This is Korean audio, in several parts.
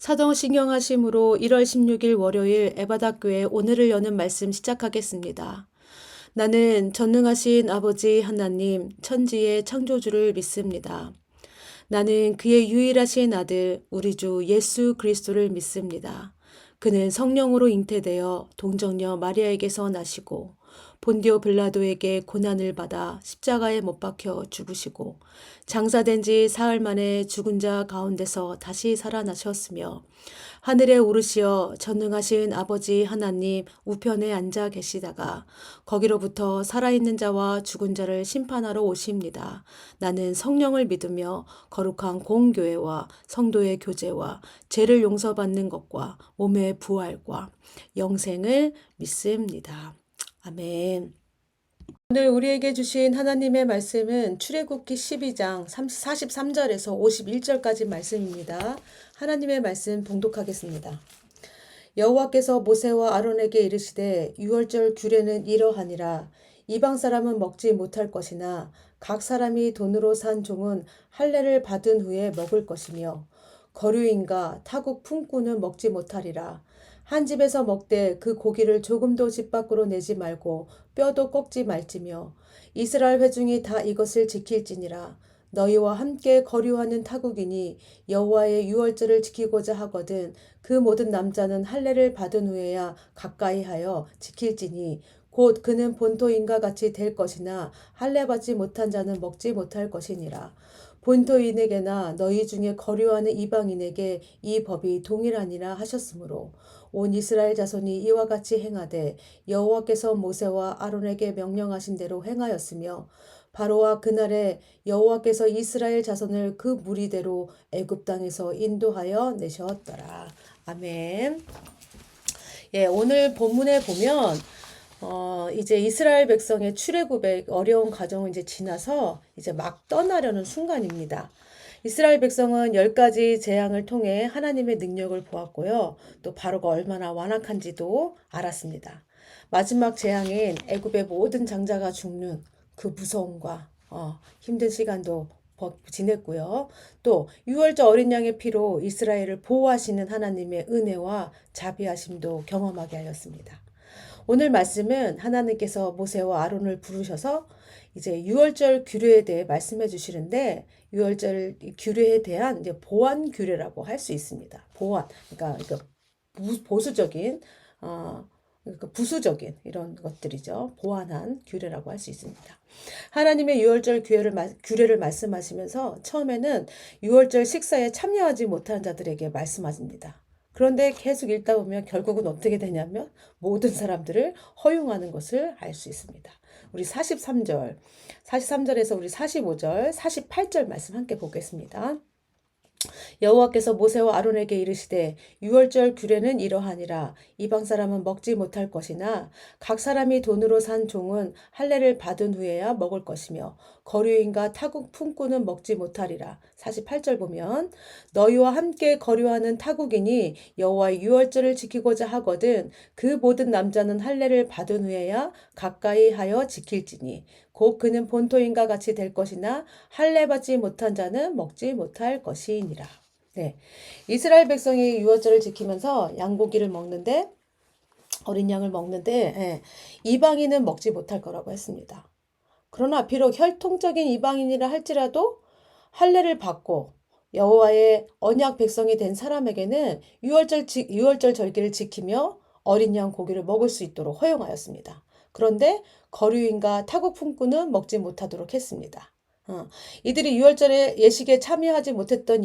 사도신경하심으로 1월 16일 월요일 에바다교회 오늘을 여는 말씀 시작하겠습니다. 나는 전능하신 아버지 하나님, 천지의 창조주를 믿습니다. 나는 그의 유일하신 아들, 우리 주 예수 그리스도를 믿습니다. 그는 성령으로 잉태되어 동정녀 마리아에게서 나시고 본디오 빌라도에게 고난을 받아 십자가에 못 박혀 죽으시고 장사된 지 사흘 만에 죽은 자 가운데서 다시 살아나셨으며 하늘에 오르시어 전능하신 아버지 하나님 우편에 앉아 계시다가 거기로부터 살아있는 자와 죽은 자를 심판하러 오십니다. 나는 성령을 믿으며 거룩한 공교회와 성도의 교제와 죄를 용서받는 것과 몸의 부활과 영생을 믿습니다. 아멘. 오늘 우리에게 주신 하나님의 말씀은 출애굽기 12장 43절에서 51절까지 말씀입니다. 하나님의 말씀 봉독하겠습니다. 여호와께서 모세와 아론에게 이르시되 유월절 규례는 이러하니라. 이방 사람은 먹지 못할 것이나 각 사람이 돈으로 산 종은 할례를 받은 후에 먹을 것이며 거류인과 타국 품꾼은 먹지 못하리라. 한 집에서 먹되 그 고기를 조금도 집 밖으로 내지 말고 뼈도 꺾지 말지며 이스라엘 회중이 다 이것을 지킬지니라. 너희와 함께 거류하는 타국인이 여호와의 유월절을 지키고자 하거든 그 모든 남자는 할례를 받은 후에야 가까이 하여 지킬지니 곧 그는 본토인과 같이 될 것이나 할례 받지 못한 자는 먹지 못할 것이니라. 본토인에게나 너희 중에 거류하는 이방인에게 이 법이 동일하니라 하셨으므로 온 이스라엘 자손이 이와 같이 행하되 여호와께서 모세와 아론에게 명령하신 대로 행하였으며 바로와 그날에 여호와께서 이스라엘 자손을 그 무리대로 애굽 땅에서 인도하여 내셨더라. 아멘. 오늘 본문에 보면 이제 이스라엘 백성의 출애굽의 어려운 과정을 이제 지나서 이제 막 떠나려는 순간입니다. 이스라엘 백성은 10가지 재앙을 통해 하나님의 능력을 보았고요. 또 바로가 얼마나 완악한지도 알았습니다. 마지막 재앙인 애굽의 모든 장자가 죽는 그 무서움과 힘든 시간도 지냈고요. 또 유월절 어린 양의 피로 이스라엘을 보호하시는 하나님의 은혜와 자비하심도 경험하게 하였습니다. 오늘 말씀은 하나님께서 모세와 아론을 부르셔서 이제 유월절 규례에 대해 말씀해 주시는데 유월절 규례에 대한 이제 보완 규례라고 할 수 있습니다. 보완, 그러니까 보수적인 그러니까 부수적인 이런 것들이죠. 보완한 규례라고 할 수 있습니다. 하나님의 유월절 규례를 말씀하시면서 처음에는 유월절 식사에 참여하지 못한 자들에게 말씀하십니다. 그런데 계속 읽다 보면 결국은 어떻게 되냐면 모든 사람들을 허용하는 것을 알 수 있습니다. 우리 43절에서 우리 45절, 48절 말씀 함께 보겠습니다. 여호와께서 모세와 아론에게 이르시되 유월절 규례는 이러하니라. 이방 사람은 먹지 못할 것이나 각 사람이 돈으로 산 종은 할례를 받은 후에야 먹을 것이며 거류인과 타국 품꾼은 먹지 못하리라. 48절 보면 너희와 함께 거류하는 타국인이 여호와의 유월절을 지키고자 하거든 그 모든 남자는 할례를 받은 후에야 가까이 하여 지킬지니 곧 그는 본토인과 같이 될 것이나 할례 받지 못한 자는 먹지 못할 것이니라. 네, 이스라엘 백성이 유월절을 지키면서 양고기를 먹는데 어린 양을 먹는데 이방인은 먹지 못할 거라고 했습니다. 그러나 비록 혈통적인 이방인이라 할지라도 할례를 받고 여호와의 언약 백성이 된 사람에게는 유월절 절기를 지키며 어린 양 고기를 먹을 수 있도록 허용하였습니다. 그런데 거류인과 타국 품꾼은 먹지 못하도록 했습니다. 이들이 유월절에 예식에 참여하지 못했던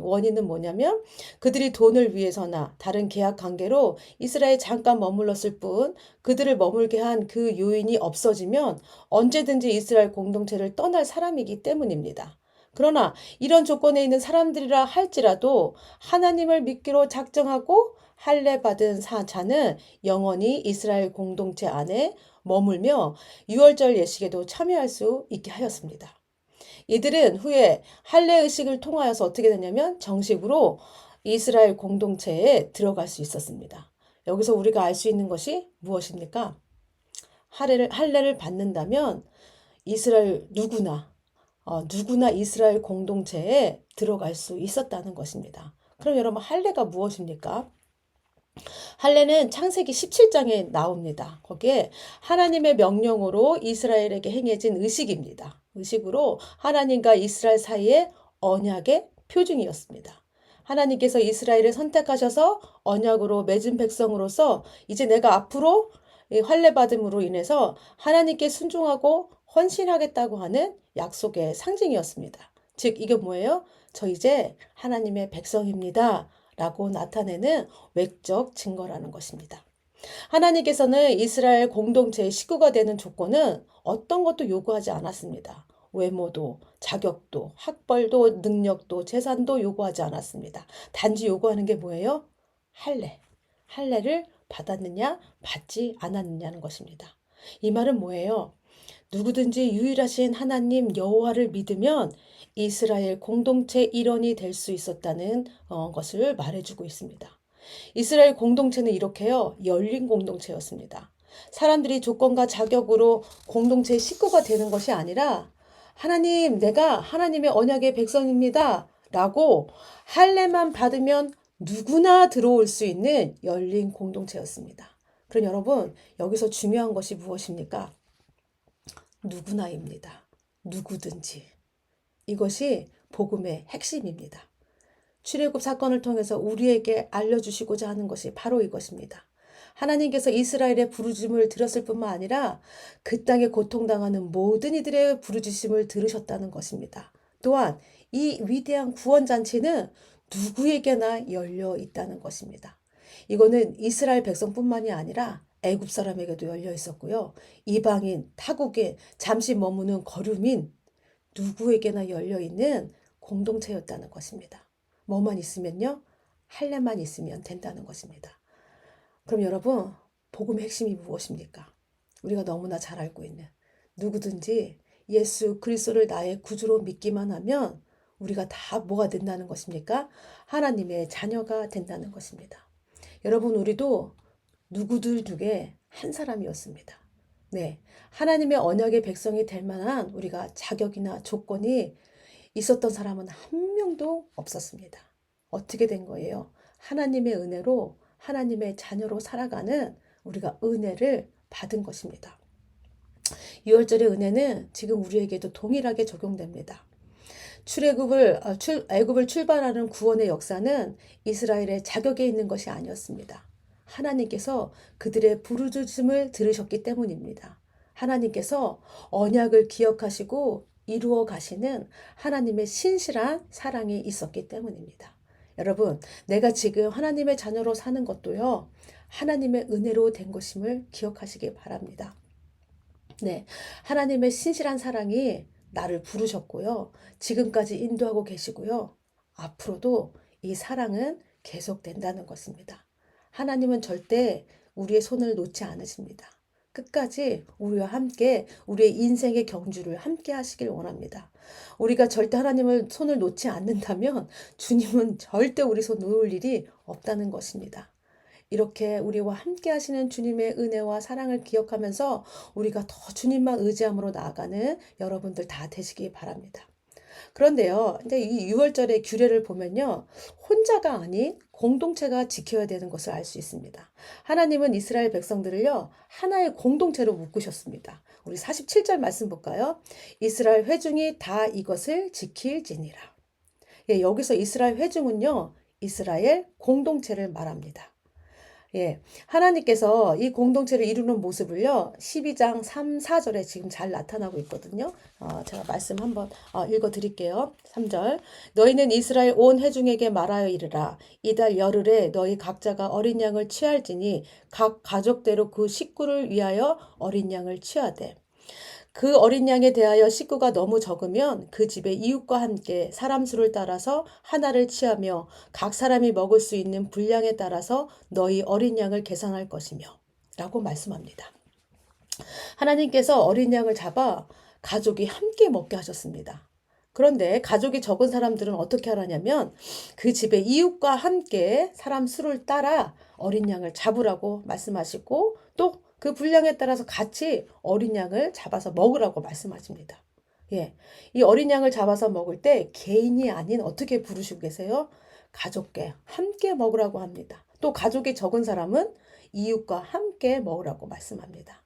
원인은 뭐냐면 그들이 돈을 위해서나 다른 계약 관계로 이스라엘에 잠깐 머물렀을 뿐 그들을 머물게 한 그 요인이 없어지면 언제든지 이스라엘 공동체를 떠날 사람이기 때문입니다. 그러나 이런 조건에 있는 사람들이라 할지라도 하나님을 믿기로 작정하고 할례 받은 자는 영원히 이스라엘 공동체 안에 머물며 유월절 예식에도 참여할 수 있게 하였습니다. 이들은 후에 할례 의식을 통하여서 어떻게 되냐면 정식으로 이스라엘 공동체에 들어갈 수 있었습니다. 여기서 우리가 알 수 있는 것이 무엇입니까? 할례를 받는다면 이스라엘 누구나 이스라엘 공동체에 들어갈 수 있었다는 것입니다. 그럼 여러분 할례가 무엇입니까? 할례는 창세기 17장에 나옵니다. 거기에 하나님의 명령으로 이스라엘에게 행해진 의식입니다. 의식으로 하나님과 이스라엘 사이의 언약의 표징이었습니다. 하나님께서 이스라엘을 선택하셔서 언약으로 맺은 백성으로서 이제 내가 앞으로 이 할례 받음으로 인해서 하나님께 순종하고 헌신하겠다고 하는 약속의 상징이었습니다. 즉 이게 뭐예요? 저 이제 하나님의 백성입니다. 라고 나타내는 외적 증거라는 것입니다. 하나님께서는 이스라엘 공동체의 식구가 되는 조건은 어떤 것도 요구하지 않았습니다. 외모도, 자격도, 학벌도, 능력도, 재산도 요구하지 않았습니다. 단지 요구하는 게 뭐예요? 할례. 할례를 받았느냐, 받지 않았느냐는 것입니다. 이 말은 뭐예요? 누구든지 유일하신 하나님 여호와를 믿으면 이스라엘 공동체 일원이 될 수 있었다는 것을 말해주고 있습니다. 이스라엘 공동체는 이렇게요, 열린 공동체였습니다. 사람들이 조건과 자격으로 공동체의 식구가 되는 것이 아니라 하나님, 내가 하나님의 언약의 백성입니다. 라고 할례만 받으면 누구나 들어올 수 있는 열린 공동체였습니다. 그럼 여러분, 여기서 중요한 것이 무엇입니까? 누구나입니다. 누구든지. 이것이 복음의 핵심입니다. 출애굽 사건을 통해서 우리에게 알려주시고자 하는 것이 바로 이것입니다. 하나님께서 이스라엘의 부르짖음을 들었을 뿐만 아니라 그 땅에 고통당하는 모든 이들의 부르짖음을 들으셨다는 것입니다. 또한 이 위대한 구원잔치는 누구에게나 열려 있다는 것입니다. 이거는 이스라엘 백성뿐만이 아니라 애굽 사람에게도 열려 있었고요. 이방인, 타국인, 잠시 머무는 거류민 누구에게나 열려 있는 공동체였다는 것입니다. 뭐만 있으면요? 할례만 있으면 된다는 것입니다. 그럼 여러분, 복음의 핵심이 무엇입니까? 우리가 너무나 잘 알고 있는 누구든지 예수 그리스도를 나의 구주로 믿기만 하면 우리가 다 뭐가 된다는 것입니까? 하나님의 자녀가 된다는 것입니다. 여러분, 우리도 누구들 중에 한 사람이었습니다. 네, 하나님의 언약의 백성이 될 만한 우리가 자격이나 조건이 있었던 사람은 한 명도 없었습니다. 어떻게 된 거예요? 하나님의 은혜로 하나님의 자녀로 살아가는 우리가 은혜를 받은 것입니다. 유월절의 은혜는 지금 우리에게도 동일하게 적용됩니다. 애굽을 출발하는 구원의 역사는 이스라엘의 자격에 있는 것이 아니었습니다. 하나님께서 그들의 부르짖음을 들으셨기 때문입니다. 하나님께서 언약을 기억하시고 이루어 가시는 하나님의 신실한 사랑이 있었기 때문입니다. 여러분, 내가 지금 하나님의 자녀로 사는 것도요, 하나님의 은혜로 된 것임을 기억하시기 바랍니다. 네, 하나님의 신실한 사랑이 나를 부르셨고요. 지금까지 인도하고 계시고요. 앞으로도 이 사랑은 계속된다는 것입니다. 하나님은 절대 우리의 손을 놓지 않으십니다. 끝까지 우리와 함께 우리의 인생의 경주를 함께 하시길 원합니다. 우리가 절대 하나님을 손을 놓지 않는다면 주님은 절대 우리 손 놓을 일이 없다는 것입니다. 이렇게 우리와 함께 하시는 주님의 은혜와 사랑을 기억하면서 우리가 더 주님만 의지함으로 나아가는 여러분들 다 되시기 바랍니다. 그런데요, 이제 이 6월절의 규례를 보면요, 혼자가 아닌 공동체가 지켜야 되는 것을 알 수 있습니다. 하나님은 이스라엘 백성들을요, 하나의 공동체로 묶으셨습니다. 우리 47절 말씀 볼까요? 이스라엘 회중이 다 이것을 지킬지니라. 예, 여기서 이스라엘 회중은요, 이스라엘 공동체를 말합니다. 예, 하나님께서 이 공동체를 이루는 모습을요, 12장 3, 4절에 지금 잘 나타나고 있거든요. 제가 말씀 한번 읽어 드릴게요. 3절. 너희는 이스라엘 온 회중에게 말하여 이르라. 이달 열흘에 너희 각자가 어린 양을 취할지니 각 가족대로 그 식구를 위하여 어린 양을 취하되 그 어린 양에 대하여 식구가 너무 적으면 그 집의 이웃과 함께 사람 수를 따라서 하나를 취하며 각 사람이 먹을 수 있는 분량에 따라서 너희 어린 양을 계산할 것이며 라고 말씀합니다. 하나님께서 어린 양을 잡아 가족이 함께 먹게 하셨습니다. 그런데 가족이 적은 사람들은 어떻게 하라냐면 그 집의 이웃과 함께 사람 수를 따라 어린 양을 잡으라고 말씀하시고 또 그 분량에 따라서 같이 어린 양을 잡아서 먹으라고 말씀하십니다. 예, 이 어린 양을 잡아서 먹을 때 개인이 아닌 어떻게 부르시고 계세요? 가족께 함께 먹으라고 합니다. 또 가족이 적은 사람은 이웃과 함께 먹으라고 말씀합니다.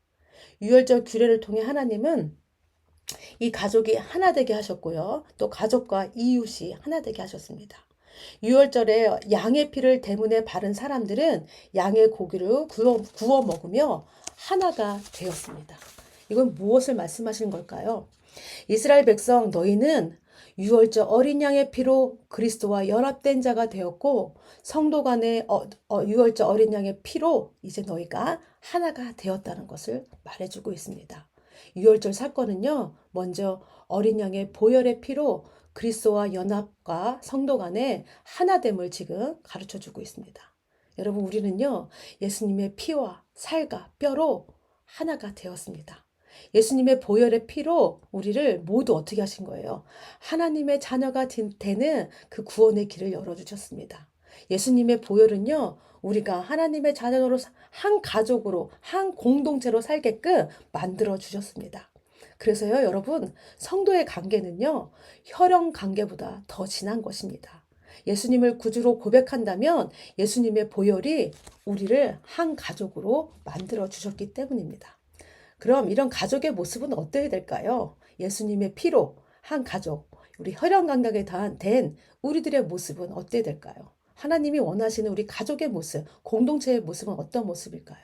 유월절 규례를 통해 하나님은 이 가족이 하나 되게 하셨고요. 또 가족과 이웃이 하나 되게 하셨습니다. 유월절에 양의 피를 대문에 바른 사람들은 양의 고기를 구워 먹으며 하나가 되었습니다. 이건 무엇을 말씀하시는 걸까요? 이스라엘 백성 너희는 유월절 어린 양의 피로 그리스도와 연합된 자가 되었고 성도 간의 유월절 어린 양의 피로 이제 너희가 하나가 되었다는 것을 말해주고 있습니다. 유월절 사건은요, 먼저 어린 양의 보혈의 피로 그리스도와 연합과 성도 간의 하나됨을 지금 가르쳐주고 있습니다. 여러분, 우리는요, 예수님의 피와 살과 뼈로 하나가 되었습니다. 예수님의 보혈의 피로 우리를 모두 어떻게 하신 거예요? 하나님의 자녀가 되는 그 구원의 길을 열어주셨습니다. 예수님의 보혈은요, 우리가 하나님의 자녀로 한 가족으로, 한 공동체로 살게끔 만들어 주셨습니다. 그래서요, 여러분, 성도의 관계는요, 혈연 관계보다 더 진한 것입니다. 예수님을 구주로 고백한다면 예수님의 보혈이 우리를 한 가족으로 만들어 주셨기 때문입니다. 그럼 이런 가족의 모습은 어때야 될까요? 예수님의 피로 한 가족, 우리 혈연 관계에 된 우리들의 모습은 어때야 될까요? 하나님이 원하시는 우리 가족의 모습, 공동체의 모습은 어떤 모습일까요?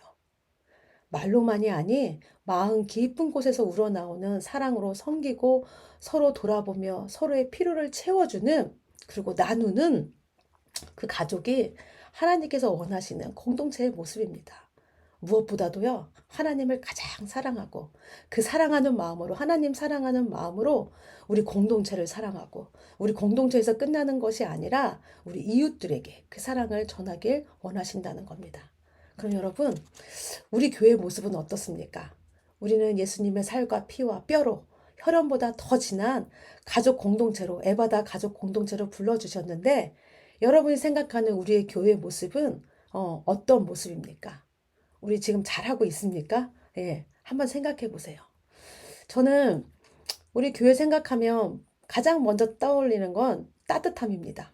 말로만이 아니 마음 깊은 곳에서 우러나오는 사랑으로 섬기고 서로 돌아보며 서로의 필요를 채워주는 그리고 나누는 그 가족이 하나님께서 원하시는 공동체의 모습입니다. 무엇보다도요, 하나님을 가장 사랑하고 그 사랑하는 마음으로 하나님 사랑하는 마음으로 우리 공동체를 사랑하고 우리 공동체에서 끝나는 것이 아니라 우리 이웃들에게 그 사랑을 전하길 원하신다는 겁니다. 그럼 여러분, 우리 교회의 모습은 어떻습니까? 우리는 예수님의 살과 피와 뼈로 혈연보다 더 진한 가족 공동체로 에바다 가족 공동체로 불러주셨는데 여러분이 생각하는 우리의 교회의 모습은 어떤 모습입니까? 우리 지금 잘하고 있습니까? 예, 한번 생각해 보세요. 저는 우리 교회 생각하면 가장 먼저 떠올리는 건 따뜻함입니다.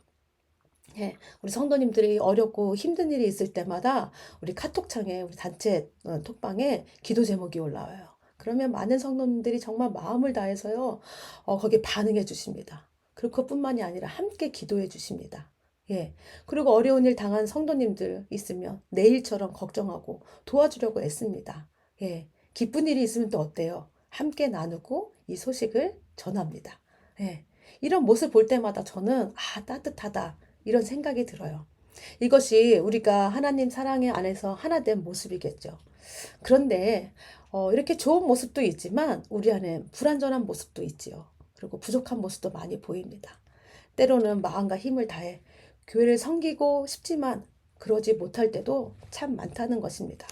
예, 우리 성도님들이 어렵고 힘든 일이 있을 때마다 우리 카톡창에 우리 단체 톡방에 기도 제목이 올라와요. 그러면 많은 성도님들이 정말 마음을 다해서요, 거기에 반응해 주십니다. 그리고 그뿐만이 아니라 함께 기도해 주십니다. 예. 그리고 어려운 일 당한 성도님들 있으면 내일처럼 걱정하고 도와주려고 애씁니다. 예. 기쁜 일이 있으면 또 어때요? 함께 나누고 이 소식을 전합니다. 예. 이런 모습 볼 때마다 저는 따뜻하다. 이런 생각이 들어요. 이것이 우리가 하나님 사랑의 안에서 하나 된 모습이겠죠. 그런데 이렇게 좋은 모습도 있지만 우리 안에 불완전한 모습도 있지요. 그리고 부족한 모습도 많이 보입니다. 때로는 마음과 힘을 다해 교회를 섬기고 싶지만 그러지 못할 때도 참 많다는 것입니다.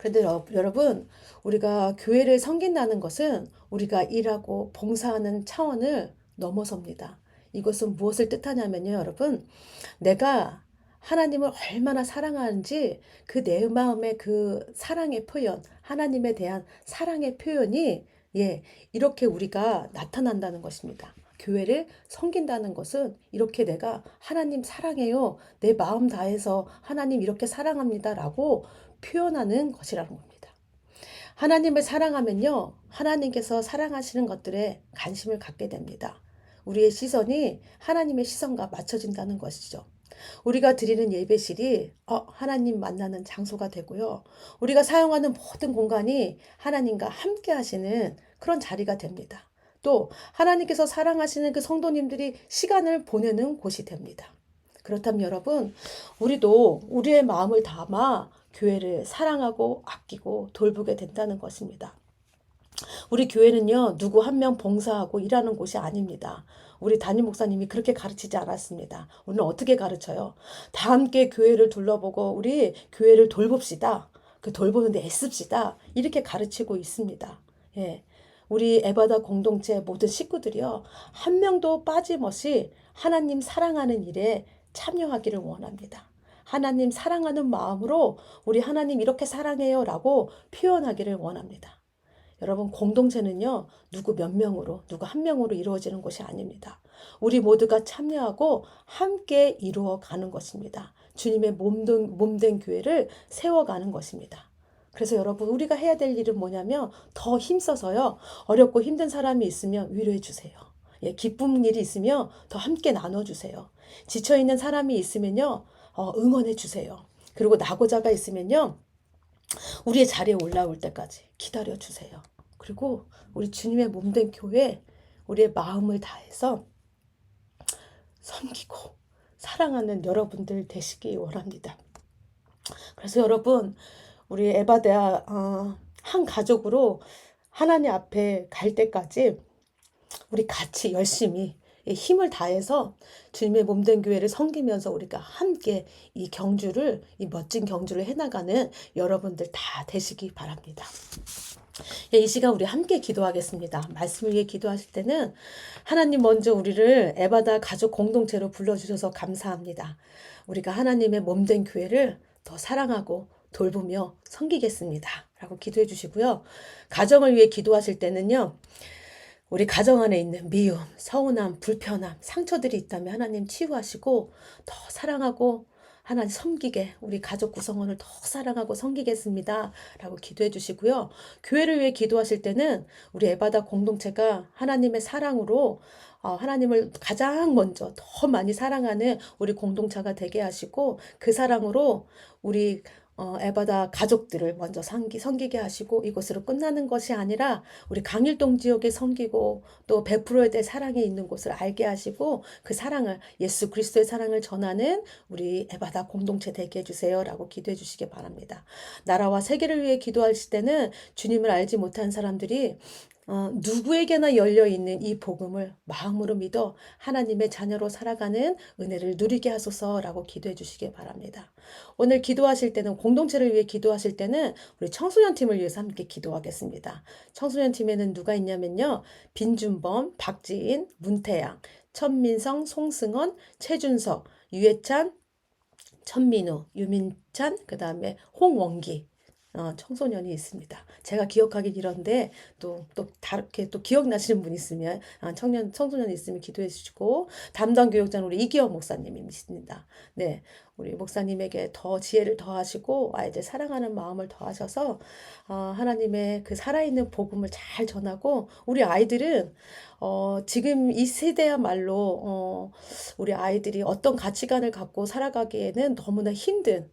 그런데 여러분, 우리가 교회를 섬긴다는 것은 우리가 일하고 봉사하는 차원을 넘어섭니다. 이것은 무엇을 뜻하냐면요, 여러분. 내가 하나님을 얼마나 사랑하는지 그 내 마음의 그 사랑의 표현, 하나님에 대한 사랑의 표현이 이렇게 우리가 나타난다는 것입니다. 교회를 섬긴다는 것은 이렇게 내가 하나님 사랑해요. 내 마음 다해서 하나님 이렇게 사랑합니다. 라고 표현하는 것이라는 겁니다. 하나님을 사랑하면요, 하나님께서 사랑하시는 것들에 관심을 갖게 됩니다. 우리의 시선이 하나님의 시선과 맞춰진다는 것이죠. 우리가 드리는 예배실이 하나님 만나는 장소가 되고요. 우리가 사용하는 모든 공간이 하나님과 함께 하시는 그런 자리가 됩니다. 또 하나님께서 사랑하시는 그 성도님들이 시간을 보내는 곳이 됩니다. 그렇다면 여러분, 우리도 우리의 마음을 담아 교회를 사랑하고 아끼고 돌보게 된다는 것입니다. 우리 교회는요, 누구 한 명 봉사하고 일하는 곳이 아닙니다. 우리 담임 목사님이 그렇게 가르치지 않았습니다. 오늘 어떻게 가르쳐요? 다 함께 교회를 둘러보고 우리 교회를 돌봅시다. 그 돌보는데 애씁시다. 이렇게 가르치고 있습니다. 예. 우리 에바다 공동체 모든 식구들이요, 한 명도 빠짐없이 하나님 사랑하는 일에 참여하기를 원합니다. 하나님 사랑하는 마음으로 우리 하나님 이렇게 사랑해요 라고 표현하기를 원합니다. 여러분, 공동체는요, 누구 몇 명으로, 누구 한 명으로 이루어지는 것이 아닙니다. 우리 모두가 참여하고 함께 이루어가는 것입니다. 주님의 몸된 교회를 세워가는 것입니다. 그래서 여러분, 우리가 해야 될 일은 뭐냐면 더 힘써서요. 어렵고 힘든 사람이 있으면 위로해 주세요. 예, 기쁜 일이 있으면 더 함께 나눠주세요. 지쳐있는 사람이 있으면요. 응원해 주세요. 그리고 낙오자가 있으면요. 우리의 자리에 올라올 때까지 기다려 주세요. 그리고 우리 주님의 몸된 교회, 우리의 마음을 다해서 섬기고 사랑하는 여러분들 되시기 원합니다. 그래서 여러분, 우리 에바데아 한 가족으로 하나님 앞에 갈 때까지 우리 같이 열심히 힘을 다해서 주님의 몸된 교회를 섬기면서 우리가 함께 이 멋진 경주를 해나가는 여러분들 다 되시기 바랍니다. 이 시간 우리 함께 기도하겠습니다. 말씀을 위해 기도하실 때는 하나님 먼저 우리를 에바다 가족 공동체로 불러주셔서 감사합니다. 우리가 하나님의 몸된 교회를 더 사랑하고 돌보며 섬기겠습니다. 라고 기도해 주시고요. 가정을 위해 기도하실 때는요. 우리 가정 안에 있는 미움, 서운함, 불편함, 상처들이 있다면 하나님 치유하시고 더 사랑하고 하나님 섬기게 우리 가족 구성원을 더 사랑하고 섬기겠습니다. 라고 기도해 주시고요. 교회를 위해 기도하실 때는 우리 에바다 공동체가 하나님의 사랑으로 하나님을 가장 먼저 더 많이 사랑하는 우리 공동체가 되게 하시고 그 사랑으로 우리 에바다 가족들을 먼저 섬기게 하시고 이곳으로 끝나는 것이 아니라 우리 강일동 지역에 섬기고 또 베풀어야 될 사랑이 있는 곳을 알게 하시고 그 사랑을 예수 그리스도의 사랑을 전하는 우리 에바다 공동체 되게 해주세요 라고 기도해 주시기 바랍니다. 나라와 세계를 위해 기도하실 때는 주님을 알지 못한 사람들이 누구에게나 열려있는 이 복음을 마음으로 믿어 하나님의 자녀로 살아가는 은혜를 누리게 하소서라고 기도해 주시기 바랍니다. 오늘 기도하실 때는 공동체를 위해 기도하실 때는 우리 청소년 팀을 위해서 함께 기도하겠습니다. 청소년 팀에는 누가 있냐면요. 빈준범, 박지인, 문태양, 천민성, 송승헌, 최준석, 유해찬, 천민우, 유민찬, 그 다음에 홍원기 청소년이 있습니다. 제가 기억하긴 이런데 또 다르게 또 기억나시는 분 있으면 청소년이 있으면 기도해 주시고 담당 교육자는 우리 이기현 목사님이십니다. 네, 우리 목사님에게 더 지혜를 더하시고 아이들 사랑하는 마음을 더하셔서 하나님의 그 살아있는 복음을 잘 전하고 우리 아이들은 지금 이 세대야말로 우리 아이들이 어떤 가치관을 갖고 살아가기에는 너무나 힘든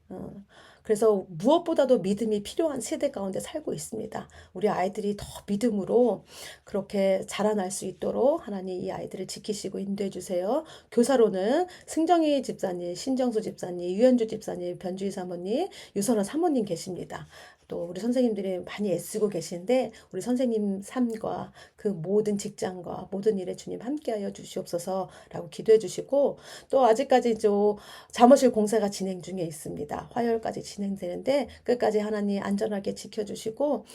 그래서 무엇보다도 믿음이 필요한 세대 가운데 살고 있습니다. 우리 아이들이 더 믿음으로 그렇게 자라날 수 있도록 하나님 이 아이들을 지키시고 인도해 주세요. 교사로는 승정희 집사님, 신정수 집사님, 유현주 집사님, 변주희 사모님, 유선원 사모님 계십니다. 또 우리 선생님들이 많이 애쓰고 계신데 우리 선생님 삶과 그 모든 직장과 모든 일에 주님 함께하여 주시옵소서라고 기도해 주시고 또 아직까지 잠옷실 공사가 진행 중에 있습니다. 화요일까지 진행되는데 끝까지 하나님 안전하게 지켜주시고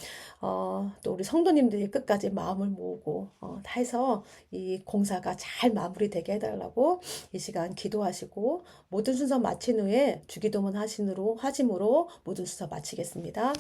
또 우리 성도님들이 끝까지 마음을 모으고 다 해서 이 공사가 잘 마무리되게 해달라고 이 시간 기도하시고 모든 순서 마친 후에 주기도문 하심으로 모든 순서 마치겠습니다.